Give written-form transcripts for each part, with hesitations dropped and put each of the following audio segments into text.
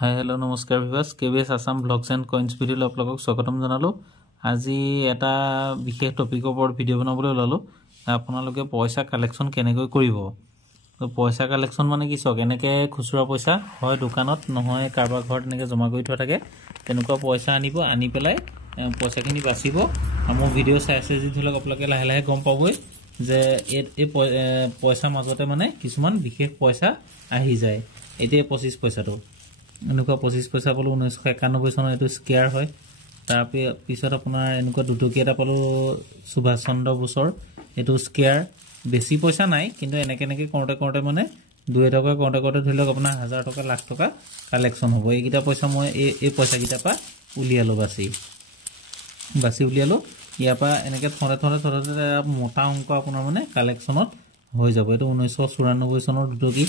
हाय hello नमस्कार विवास KBS Assam blogs and coins video आपलोকক स्वागतम जनालो আজি এটা বিশেষ টপিকৰ ওপৰত ভিডিও বনাবলৈ ওলালো আপোনালোকে পইচা কালেকচন কেনেকৈ কৰিব তো পইচা কালেকচন মানে কি সক এনেকে খুচুৰা পইচা হয় দোকানত নহয় কাৰবাৰ ঘৰত এনেকে জমা কৰি থোৱা থাকে তেনেকুৱা পইচা আনিব আনি পেলাই পইচাখিনি বাচিব আমাৰ ভিডিও চাই আছে যি ধৰক আপোনালোকে লাহে লাহে গম পাবই যে এই পইচা মাজতে মানে কিছুমান বিশেষ পইচা আহি যায় এতিয়া 25 পইচাটো এনেকুৱা 25 পইচা পালো 1991 চনৰ এটো স্কেয়াৰ হয় তাৰ পিছত আপোনাৰ এনেকুৱা দুটকীয়া এটা পালো সুভাষ চন্দ্ৰ বসৰ এটো স্কেয়াৰ বেছি পইচা নাই কিন্তু এনেকে কৰতে মানে 2 টকা কৰতে ধৰিলক আপোনাৰ 1000 টকা লাখ টকা কালেকচন হ'ব এইকিটা পইচা মই এই পইচা কিটা পা উলিয়ালো বাছি উলিয়ালো ইয়াৰ পা এনেকে থৰে মোটা অংক আপোনাৰ মানে কালেকচনত হৈ যাব এটো 1994 চনৰ দুটকী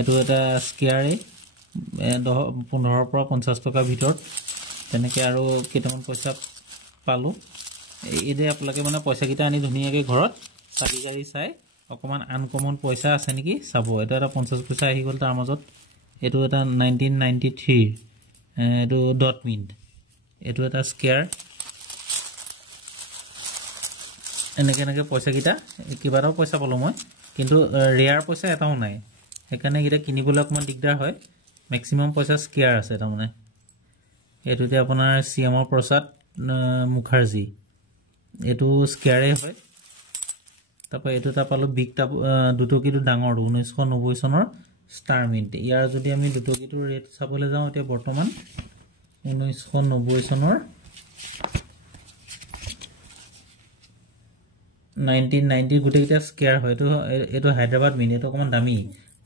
এটো এটা স্কেয়াৰে 15 পৰা 50 টকা ভিতৰত তেনেকে আৰু কেইটামান পইচা পালো এদে আপোনালোকে মানে পইচা কিটা আনি ধুনিয়াকে ঘৰত চাবি গাড়ী চাই অকমান আনকমন পইচা আছে নেকি চাব এটা 50 পইচা আহি গল তাৰ মাজত এটো এটা 1993 এটো ডট মিন্ট এটো এটা স্কেয়াৰ এনেকে পইচা কিটা কিবাৰো পইচা পালো মই কিন্তু ৰেয়াৰ পইচা এটাও নাই সেইকাৰণে কিটা কিনিবলৈ অকমান দিগদাৰ হয় मैक्सिमम पैसा स्केयर আছে তা মানে এটোতে আপোনাৰ সিএমৰ প্ৰসাদ মুখাৰ্জী এটো স্কেয়াৰে হয় তাপা এটো তা পালো বিগ টা দুটকিটো ডাঙৰ 1990 চনৰ ষ্টাৰ মিন্ট ইয়াৰ যদি আমি দুটকিটো ৰেট চাবলৈ যাওঁ এতিয়া বৰ্তমান 1990 চনৰ 1990 গুটেকিটা স্কেয়াৰ হয় এটো হায়দৰাবাদ মিনি এটো অকমান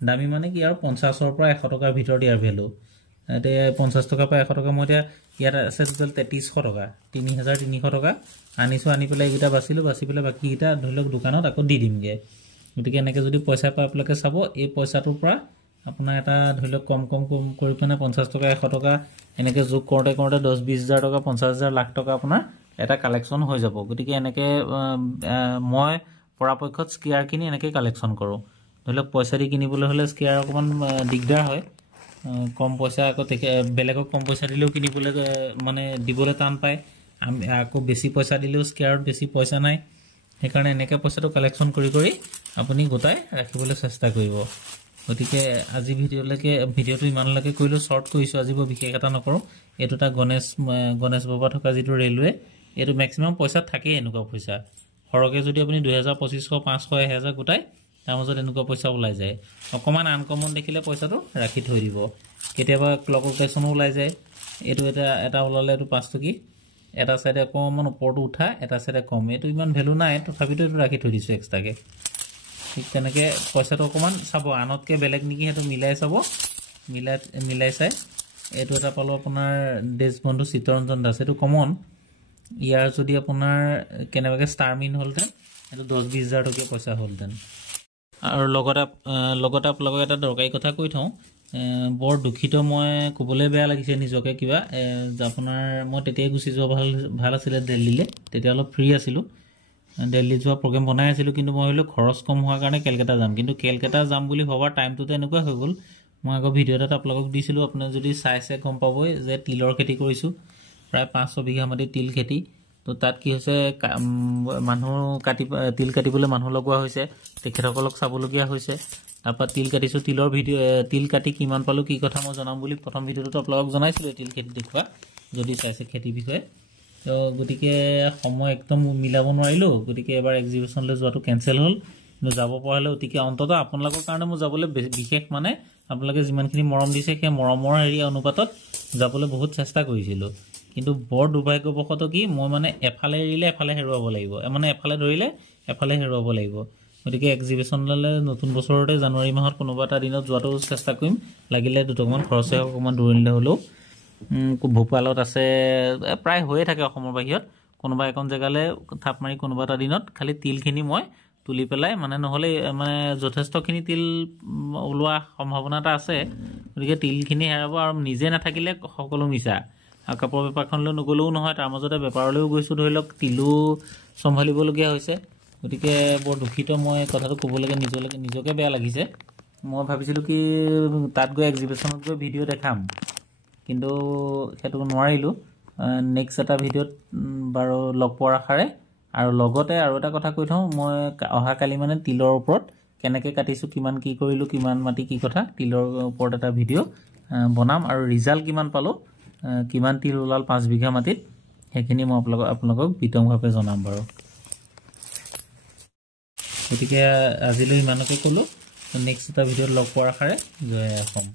দামী মানে কি আৰু 50 ৰ পৰা 100 টকাৰ ভিতৰত ইয়াৰ ভ্যালু এতে 50 টকা পৰা 100 টকা মই এতিয়া ইয়াত আছে টোটাল 3300 টকা 3300 টকা আনিছো আনি পেলাই এটা বাছি পেলাই বাকি এটা ধৰিলক দোকানত আকৌ দি দিমগে গতিকে এনেকে যদি পইচা পাই আপোনালোকে চাব এই পইচাটোৰ পৰা আপোনাৰ এটা ধৰিলক কম কৰি পেনে 50 টকা 100 টকা এনেকে যোগ কৰতে 10-20 হাজাৰ টকা 50 হাজাৰ লাখ টকা আপোনাৰ এটা কালেকচন হৈ যাব গতিকে এনেকে মই পৰাপক্ষত স্কেয়াৰ কিনি এনেকে কালেকচন কৰো ধৰিলক পইচা দি কিনিবলৈ হলে স্কেয়াৰ অকমান দিগদাৰ হয় কম পইচা আকৌ বেলেগক কম পইচা দিলেও কিনিবলৈ মানে দিবলৈ টান পায় আমি আকৌ বেছি পইচা দিলেও স্কেয়াৰত বেছি পইচা নাই সেইকাৰণে এনেকে পইচাটো কালেকচন কৰি আপুনি গোটাই ৰাখিবলৈ চেষ্টা কৰিব গতিকে আজি ভিডিওটো ইমানলৈকে কৰিলো শৰ্ট কৰিছো আজি বিশেষ এটা নকৰো এটোটা গণেশ বাবা থকা যিটো ৰেলৱে এটো ম্যাক্সিমাম পইচা থাকে এনেকুৱা পইচা হৰকে যদি আপুনি 2025 500 1000 গোটাই তাৰ মাজত এনেকুৱা পইচা ওলাই যায় অকমান আনকমন দেখিলে পইচাটো ৰাখি থৈ দিব কেতিয়াবা ক্লক লোকেশন ওলাই যায় এটো এটা ওলালে এটো 5 টকি এটা সাইডে অকমান ওপৰটো উঠা এটা সাইডে কম এটো ইমান ভ্যালু নাই তথাপিতো এটো ৰাখি থৈ দিছো এক্সট্ৰাকে ঠিক তেনেকে পইচাটো অকমান চাব আনতকে বেলেগ নেকি হেতু মিলাই চাব মিলাই চাই এটো এটা পালো আপোনাৰ দেশবন্ধু চিত্তৰঞ্জন দাস এটো কমন ইয়াৰ যদি আপোনাৰ কেনেবাকে ষ্টাৰ মিন হলতেন এটো 10-20 হাজাৰ টকা পইচা হলতেন আৰু লগতে আপোনালোকক এটা দৰকাৰী কথা কৈ থওঁ বৰ দুখিত মই কবলৈ বেয়া লাগিছে নিজকে কিবা আপোনাৰ মই তেতিয়াই গুছি যোৱা ভাল আছিল দিল্লীলে তেতিয়া অলপ ফ্ৰী আছিলো দিল্লী যোৱা প্ৰগ্ৰাম বনাই আছিলো কিন্তু মই হলো খৰচ কম হোৱাৰ কাৰণে কলকাতা যাম কিন্তু কলকাতা যাম বুলি ভবা টাইমটোতে এনেকুৱা হৈ গল মই আগৰ ভিডিওটা আপোনালোকক দিছিলো আপুনি যদি চাইছে গম পাবই যে তিলৰ খেতি কৰিছো প্ৰায় 500 বিঘা মাটি তিল খেতি তো তাত কি হৈছে মানুহ তিল কাটিবলৈ মানুহ লগোৱা হৈছে তেখেতসকলক চাবলগীয়া হৈছে তাৰপা তিল কাটিছো তিলৰ ভিডিও তিল কাটি কিমান পালো কি কথা মই জনাম বুলি প্ৰথম ভিডিওটো আপোনালোকক জনাইছিলো তিল খেতি দেখুৱা যদি চাইছে খেতি বিষয়ে তো গতিকে সময় একদম মিলাব নোৱাৰিলো গতিকে এবাৰ এক্সিবিশনলৈ যোৱাটো কেনসেল হ'ল কিন্তু যাব পৰালে অতিকে অন্তত আপোনালোকৰ কাৰণে মই যাবলৈ বিশেষ মানে আপোনালোকে যিমানখিনি মৰম দিছে সেই মৰমৰ এৰিয়া অনুপাতত যাবলৈ বহুত চেষ্টা কৰিছিলো কিন্তু বৰ দুৰ্ভাগ্যবশত কি মই মানে এফালে এৰিলে এফালে হেৰুৱাব লাগিব মানে এফালে ধৰিলে এফালে হেৰুৱাব লাগিব গতিকে এক্সিবিশনলৈ নতুন বছৰতে জানুৱাৰী মাহত কোনোবা এটা দিনত যোৱাটো চেষ্টা কৰিম লাগিলে দুটকমান খৰচে অকমান দূৰনিলে হলো ভোপালত আছে প্ৰায় হৈয়ে থাকে অসমৰ বাহিৰত কোনোবা এখন জেগালে থাপ মাৰি কোনোবা এটা দিনত খালি তিলখিনি মই তুলি পেলাই মানে নহলে মানে যথেষ্টখিনি তিল ওলোৱা সম্ভাৱনা এটা আছে গতিকে তিলখিনি হেৰাব আৰু নিজে নাথাকিলে সকলো মিছা কাপোৰ বেপাৰখনলৈ নগলেও নহয় তাৰ মাজতে বেপাৰলৈও গৈছো ধৰিলক তিলু সম্ভালিবলগীয়া হৈছে গতিকে বৰ দুখিত মই কথাটো ক'বলৈকে নিজকে বেয়া লাগিছে মই ভাবিছিলো কি তাত গৈ এক্সিবিশনত গৈ ভিডিও দেখাম কিন্তু সেইটো নোৱাৰিলোঁ নেক্সট এটা ভিডিঅ'ত বাৰু লগ পোৱাৰ আশাৰে আৰু লগতে আৰু এটা কথা কৈ থওঁ মই অহাকালি মানে তিলৰ ওপৰত কেনেকৈ কাটিছোঁ কিমান কি কৰিলোঁ কিমান মাটি কি কথা তিলৰ ওপৰত এটা ভিডিঅ' বনাম আৰু ৰিজাল্ট কিমান পালোঁ কিমান তিল ওলাল 5 বিঘা মাটিত সেইখিনি মই আপোনালোকক বিতংভাৱে জনাম বাৰু গতিকে আজিলৈ ইমানকে ক'লোঁ নেক্সট এটা ভিডিঅ'ত লগ পোৱাৰ আশাৰে জয় অসম